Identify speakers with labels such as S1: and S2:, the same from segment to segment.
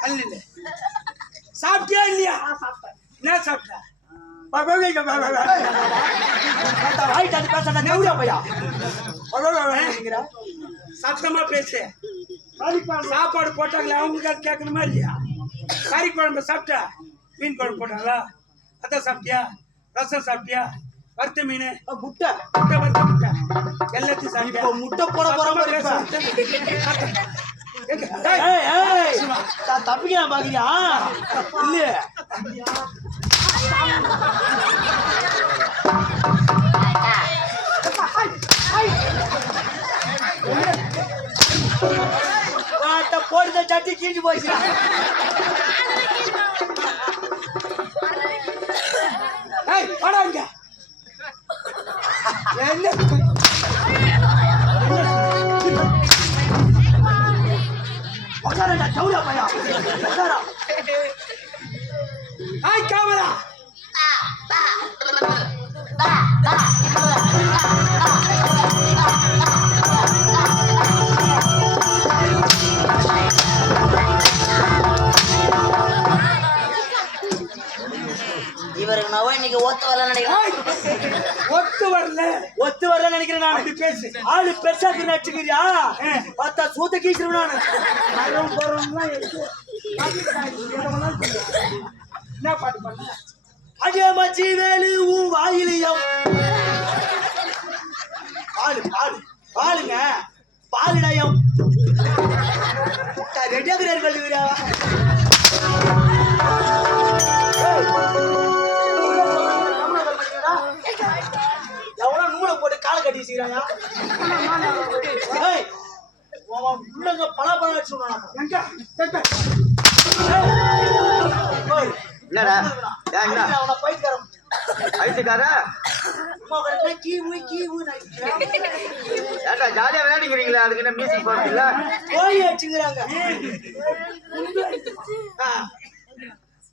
S1: அல்ல சாப்பிட்டியா இல்லையா என்ன சாப்பிட்ட. சத்தமா பேசு சாப்பாடு போட்டாங்களே அவங்களுக்கு அது கேட்கணுமா இல்லையா கறி குழம்பு சாப்பிட்டா மீன் குழம்பு போட்டாங்களா அதான் சாப்பிட்டியா ரசம் சாப்பிட்டியா வறுத்த மீன்
S2: முட்டை
S1: முட்டை வறுத்த முட்டை எல்லாத்தையும் சாப்பிட்டியா
S2: இப்போ முட்டை போட போற மாதிரி பாக்கியா இல்லையே போடுத சட்டி கீழ்ச்சி போச்சு
S1: டேய், என்ன?
S2: உட்காரடா சௌரியா பையா உட்காரா
S1: ஹாய் கேமரா அப்படி பேசு.
S2: ஆளு பெருசா நச்சுக்கிறியா பார்த்தா சூத்த கீச்சிருவேன் நானு.
S1: போறோம்லாம்? என்ன பாட்டு பண்ண
S2: அஜய மச்சி வேலு ஊ வாயிலியம் பாலு பாலு பாலுங்க பாலுடயம் ரெடியா கிடையாது கீவு நடிக்கிறான்.
S3: ஏன்டா ஜாலியா விளையாடிக்கிறீங்களா? அதுக்கு என்ன மியூசிக் போடுறீங்களா?
S2: கோழி வச்சுக்கிறாங்க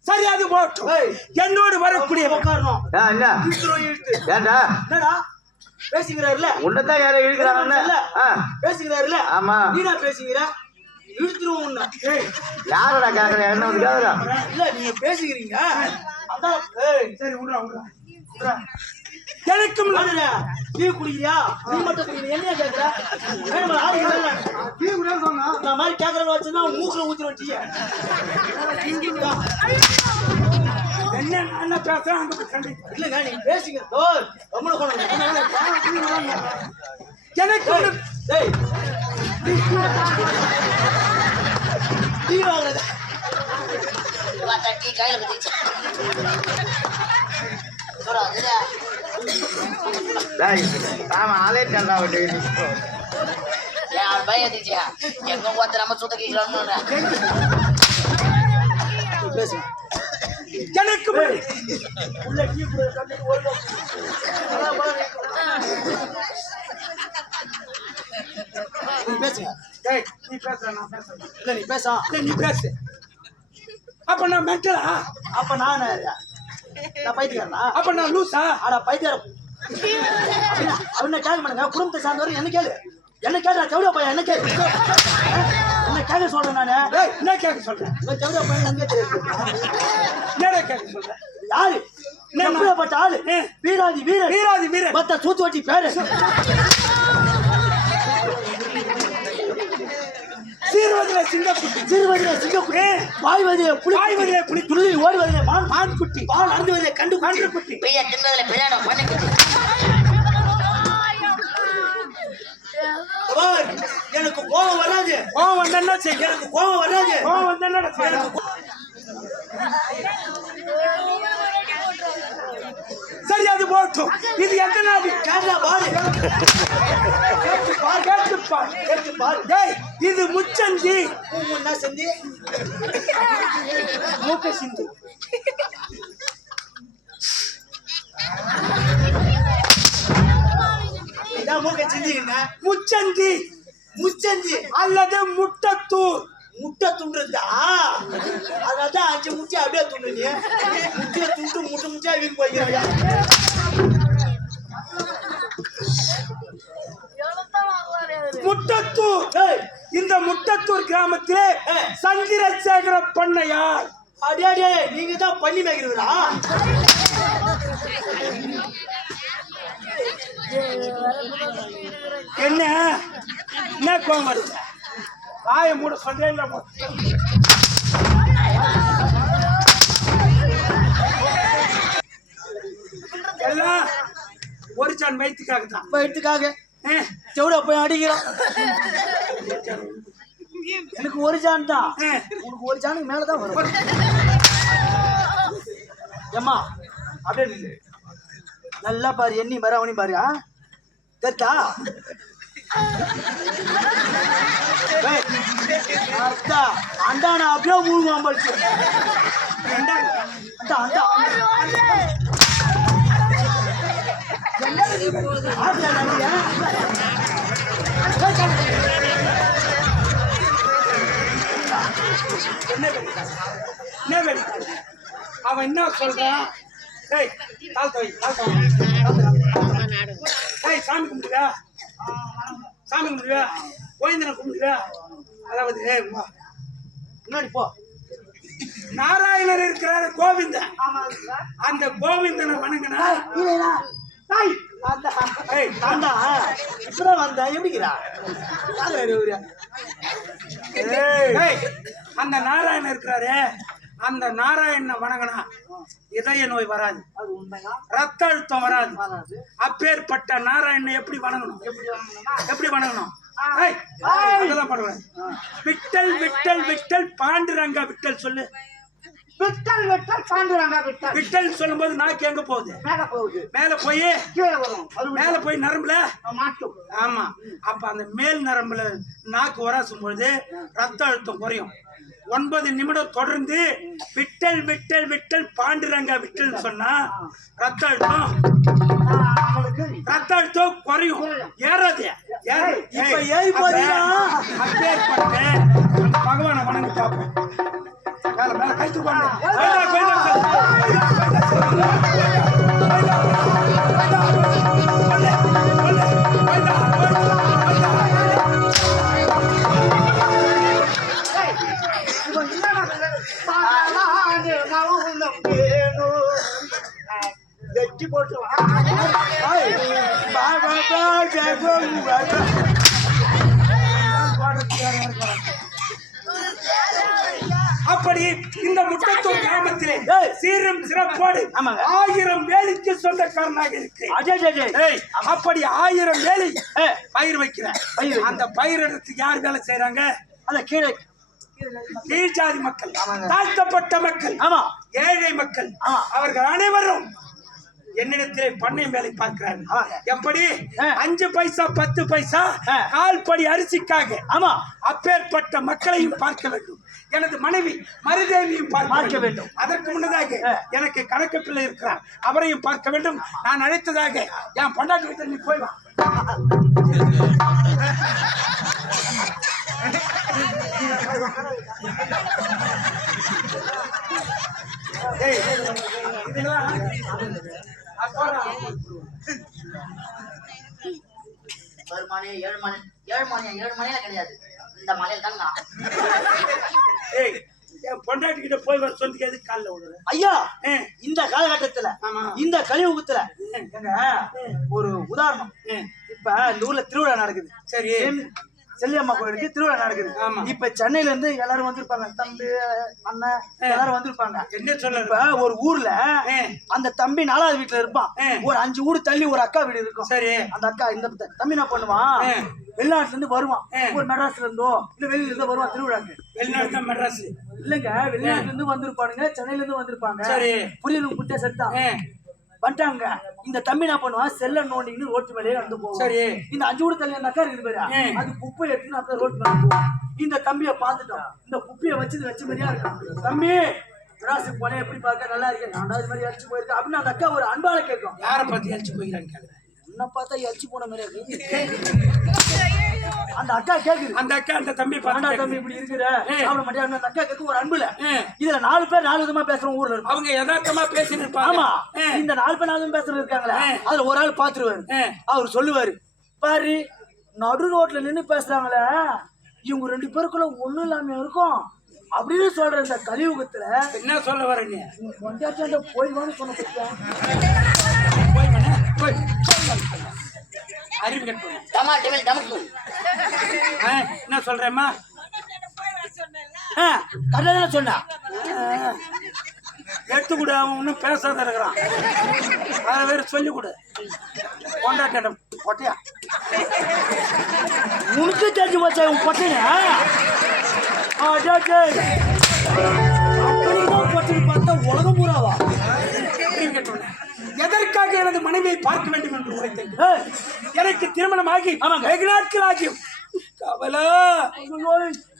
S1: சரி அது போட்டும் என்னோடு வரக்கூடிய
S2: உட்காரணும்.
S3: என்ன? ஏன்டா?
S2: என்னடா? பேசிக்கிறாருல
S3: உன்னதான் யாரோ இழுக்கிறாங்கன்னு. ஆ.
S2: பேசிக்கிறாருல
S3: ஆமா.
S2: நீனா பேசிக்கிற? இழுத்துருவோம் ஏய்,
S3: யாரோடா கேக்குற? என்ன வந்து கேக்குறா?
S2: இல்ல நீங்க பேசிக்கிறீங்க. அதான் ஏய்,
S1: சரி விடுறா விடுறா. எனக்கும்
S2: டீ குடிக்கிறியா? நீ மட்டும் குடிக்கிற என்னையா கேக்குற?
S1: டீ கூட சொன்னா?
S2: இந்த மாதிரி கேக்குறத வச்சுன்னா மூக்குல ஊத்திரும் டீ
S1: என்ன நான் என்ன பேசுறேன்.
S2: இல்லங்க நீ பேசிக்க ஓ கம்முனு உட்காருங்க.
S1: எனக்கு ஒண்ணு-
S2: டீ வாங்குறது
S4: பார்த்தா டீ கையில குதிச்சு சொல்றா,
S3: ஆளே தண்டா விட்டு
S4: அவன் பயம் எங்க நம்ம சுத்த கேட்கலாம்னு
S2: பேசு
S1: எனக்கு
S2: உள்ள டீ நீ பேசுங்க
S1: டேய், நீ பேசுற நான் பேசுறேன்
S2: நீ பேசா
S1: இல்ல, நீ பேசு அப்ப நான் மென்டலா
S2: அப்ப நான் நான் பைத்தியக்காரனா
S1: அப்ப நான் லூசா
S2: ஆடா பைத்தியாரம் அவனை கேள்வி பண்ணுங்க குடும்பத்தை சார்ந்தவரை என்ன கேளு என்ன கேட்டா செவிட பையன் என்ன கேளு என்ன கேட்க சொல்றேன் நானு
S1: டேய், என்ன கேட்க சொல்றேன்
S2: இவன் பையன் எங்கே தெரியாது
S1: கேட்க சொல்றேன்
S2: யாரு எப்படியாப்பட்ட ஆளு வீராதி வீரன்
S1: வீராதி வீரன்
S2: மத்த சூத்து வட்டி பேரு
S1: சிங்கக்குட்டி
S2: சிறுவதிலே சிங்கக்குட்டி வாய்வதிலே புலி
S1: வாய்வதிலே புலி
S2: துள்ளி ஓடுவதிலே மான்
S1: குட்டி.
S2: பால் அருந்துவதிலே கண்டு
S1: கன்று குட்டி.
S2: எனக்கு கோபம் வராது.
S1: கோவம் வந்தா செய்ய
S2: எனக்கு கோபம் வராது.
S1: கோவம் வந்தா செய்ய சரி அது போட்டும் இது நாடு
S2: கேட்டா பாரு.
S1: கேட்டு பார் இது முச்சந்தி.
S2: என்ன செஞ்சு
S1: மூக்க சிந்து.
S2: மூக்க செஞ்சுக்கிங்க
S1: முச்சந்தி.
S2: முச்சந்தி.
S1: அல்லது முட்டத்தூர்.
S2: முட்டை துண்டுறதா அதான் அஞ்சு முட்டை அப்படியே துண்டு முட்டையை துண்டு முட்டை முட்டையா வீக்கு போய்க்கிறாயா
S1: முட்டத்தூர் இந்த முட்டத்தூர் கிராமத்திலே சந்திரசேகர பண்ணையார்.
S2: அடே அடே நீங்க தான் பண்ணி மேய்க்கிறீங்களா
S1: என்ன? என்ன கோவம் வருது? வாயை மூட சொல்றே இல்ல. எல்லாம் ஒரு சான் வயிற்றுக்காக தான்
S2: வயிற்றுக்காக செவிட போய் அடிக்கிறோம் எனக்கு ஒரு ஜான் தான் உனக்கு ஒரு ஜானுக்கு மேலதான் வரும். ஏம்மா அப்படியே நல்லா. பாரு எண்ணி பாரு அவனி பாரு கத்தா அத்தா அண்டா நான் அப்படியே மூணு பல்சு அண்டா அண்டா.
S1: என்ன வேலை அவன் என்ன சொல்றான் ஏய் தாழ்த்த வை தாழ்த்த வை. சாமி கும்பிடுவா சாமி கும்பிடுவா கோவிந்தனை கும்பிடுவா அதாவது ஏய் அம்மா,
S2: முன்னாடி போ
S1: நாராயணர் இருக்கிறார் கோவிந்தன் அந்த கோவிந்தனை வணங்கினா
S2: தாண்டா இப்பதான் வந்தா எப்படிக்கிறா?
S1: அந்த நாராயணன் இருக்கிறாரு. அந்த நாராயணனை வணங்கினா இதய நோய் வராது. ரத்த அழுத்தம் வராது. அப்பேற்பட்ட நாராயணனை எப்படி வணங்கணும்?
S2: எப்படி
S1: வணங்கணும். விட்டல் விட்டல் விட்டல் பாண்டுரங்கா விட்டல் சொல்லு.
S2: விட்டல் விட்டல் பாண்டுறாங்க விட்டல்.
S1: விட்டல் சொல்லும்போது நாக்கு எங்க போகுது?
S2: மேல போகுது.
S1: மேல போய்?
S2: கீழே வரும். அது
S1: மேல போய் நரம்புல?
S2: மாட்டும்
S1: ஆமா. அப்ப அந்த மேல் நரம்புல நாக்கு உராசும் பொழுது ரத்த அழுத்தம் குறையும். ஒன்பது நிமிடம் தொடர்ந்து விட்டல் விட்டல் விட்டல் பாண்டுரங்கா விட்டல் சொன்னா ரத்த அழுத்தம் ரத்த அழுத்தம் குறையும். ஏறாது. ஏறாது.
S2: இப்ப ஏறி
S1: அந்த பகவானை வணங்கி பார்ப்போம். மேல மேல கை தூக்காண்டு. அப்படி இந்த முட்டத்தூர் கிராமத்திலே. சீரும் சிறப்போடு. ஆயிரம் வேலிக்கு சொந்தக்காரனாக இருக்கு அப்படி ஆயிரம் வேலி பயிர் வைக்கிறேன். அந்த பயிர் எடுத்து யார் வேலை செய்யறாங்க
S2: அந்த கீழே
S1: கீழ் ஜாதி மக்கள். தாழ்த்தப்பட்ட மக்கள்
S2: ஆமா
S1: ஏழை மக்கள். அவர்கள் அனைவரும் என்னிடத்திலே பண்ணை வேலை பார்க்கிறார்கள். எப்படி. அஞ்சு பைசா பத்து பைசா. கால் படி அரிசிக்காக
S2: ஆமா
S1: அப்பேற்பட்ட மக்களையும் பார்க்க வேண்டும் எனது மனைவி மருதேவியும் பார்க்க வேண்டும். அதற்கு முன்னதாக. எனக்கு கணக்கு பிள்ளை இருக்கிறார். அவரையும் பார்க்க வேண்டும். நான் அழைத்ததாக என் பொண்டாட்டி வீட்டில் நீ போய்
S4: ஏழு மணி ஏழு மணி ஏழு மணியில கிடையாது. இந்த மலையில தாங்க நான்.
S1: என் பொண்டாட்டி கிட்ட போய் வர சொன்னதுக்கு எதுக்கு காலில் விடுற?
S2: ஐயா இந்த காலகட்டத்துல. இந்த கலியுகத்துல ஒரு உதாரணம். இப்ப இந்த ஊர்ல திருவிழா நடக்குது.
S1: சரி.
S2: செல்- செல்லியம்மா கோயிலுக்கு திருவிழா நடக்குது. இப்ப சென்னையில இருந்து எல்லாரும் வந்திருப்பாங்க. தம்பி அண்ணன் எல்லாரும் வந்திருப்பாங்க.
S1: என்ன சொல்ல
S2: இப்ப ஒரு ஊர்ல அந்த தம்பி நாலாவது வீட்டுல இருப்பான். ஒரு அஞ்சு ஊடு தள்ளி ஒரு அக்கா வீடு இருக்கும்.
S1: சரி.
S2: அந்த அக்கா இந்த தம்பி என்ன பண்ணுவான். வெளிநாட்டுல இருந்து வருவான். ஒரு மெட்ராஸ்ல இருந்தோ இல்ல வெளியில இருந்தோ வருவான் திருவிழாக்கு.
S1: வெளிநாடு தான் மெட்ராஸ்.
S2: இல்லங்க வெளிநாட்டுல இருந்து வந்திருப்பானுங்க சென்னையில இருந்து வந்திருப்பாங்க.
S1: சரி.
S2: புரியல குட்டியா செத்தா.
S1: ஏ,
S2: வந்துட்டாங்க. இந்த தம்பி என்ன பண்ணுவான்? செல்ல நோண்டின்னு ரோட்டு மேலேயே நடந்து போவான்.
S1: சரி.
S2: இந்த அஞ்சு கூட தள்ளி அந்த அக்கா இருக்குது பாரு. அது குப்பை எடுத்துன்னு அப்படியே ரோட்டு மேல போவான். இந்த தம்பியை பார்த்துட்டான் இந்த குப்பையை வச்சு வச்ச மாதிரியா இருக்கான் தம்பி மெட்ராஸுக்கு போனேன் எப்படி பார்க்க? நல்லா இருக்கேன். நான் அது மாதிரி அடிச்சு போயிருக்கேன். அப்படின்னு அந்த அக்கா ஒரு அன்பால கேட்கும்.
S1: யாரை பத்தி அழிச்சு கேக்குறேன்
S2: என்ன பார்த்தா எரிச்சு போன மாதிரி அந்த அக்கா கேக்குது.
S1: அந்த அக்கா அந்த தம்பி பார்த்து
S2: தம்பி இப்படி இருக்கிற. சாப்பிட மாட்டியா? அந்த அக்கா கேட்கும் ஒரு அன்புல. இதுல நாலு பேர் நாலு விதமா பேசுறோம் ஊர்ல இருக்கும்
S1: அவங்க யதார்த்தமா பேசின்னு இருப்பாங்க.
S2: ஆமா. இந்த நாலு பேர் நாலு பேர் பேசுறது இருக்காங்களா. அதுல ஒரு ஆள் பாத்துருவாரு. அவர் சொல்லுவாரு பாரு நடு ரோட்ல நின்னு பேசுறாங்களே இவங்க ரெண்டு பேருக்குள்ள ஒண்ணும் இல்லாம இருக்கும். அப்படின்னு சொல்ற இந்த கலியுகத்துல
S1: என்ன சொல்ல வர நீ
S2: உன் பொண்டாட்டியாண்ட போய் வான்னு சொன்ன
S1: போய் போய். அறிவு கட்டு
S4: டமா டமில் டமக்கு
S1: என்ன சொல்றேம்மா?
S2: கரெக்டாக சொன்னா?
S1: எடுத்து கொடு அவன் இன்னும் பேசாத இருக்கிறான். வேற வேற சொல்லி கொடு கொண்டாட்டம் கொட்டையா
S2: உனக்கு தெரிஞ்சு போச்சா உன் பொட்டனே அப்படிதான் பொட்டனு பார்த்தா உலகம் பூராவா?
S1: அறிவு கட்டுவன எதற்காக எனது மனைவியை பார்க்க வேண்டும் என்று உரைத்தேன் எனக்கு திருமணம் ஆகி
S2: ஆமாங்க.
S1: வெகு நாட்கள் ஆகியும் கவலா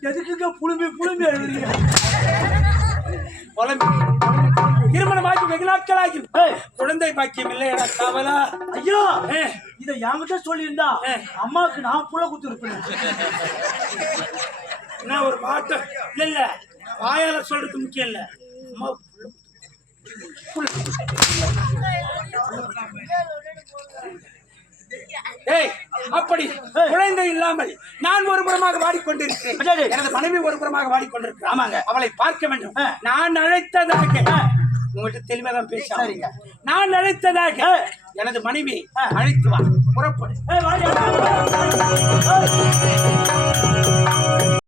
S2: எதுக்குங்க புழும்பி புழும்பி எழுதுறீங்க?
S1: புலம்பி திருமணம் ஆகி வெகு நாட்கள் ஆகியும் குழந்தை பாக்கியம் இல்லை கவலா.
S2: ஐயோ இத என்கிட்ட சொல்லியிருந்தா. அம்மாவுக்கு நான் புள்ள குத்துருப்பேன்.
S1: என்ன ஒரு மாட்டம் இல்ல இல்ல. வாயால சொல்றது முக்கியம் இல்ல. அம்மா அப்படி குழந்தை இல்லாமல் நான் ஒரு புறமாக வாடிக்கொண்டிருக்கிறேன். எனது மனைவி ஒரு புறமாக வாடிக்கொண்டிருக்கிறேன் ஆமாங்க. அவளை பார்க்க வேண்டும். நான் அழைத்ததாக. உங்கள்கிட்ட தெளிவாதான் பேச
S2: சரிங்க.
S1: நான் அழைத்ததாக. எனது மனைவி அழைத்து வா. புறப்படு.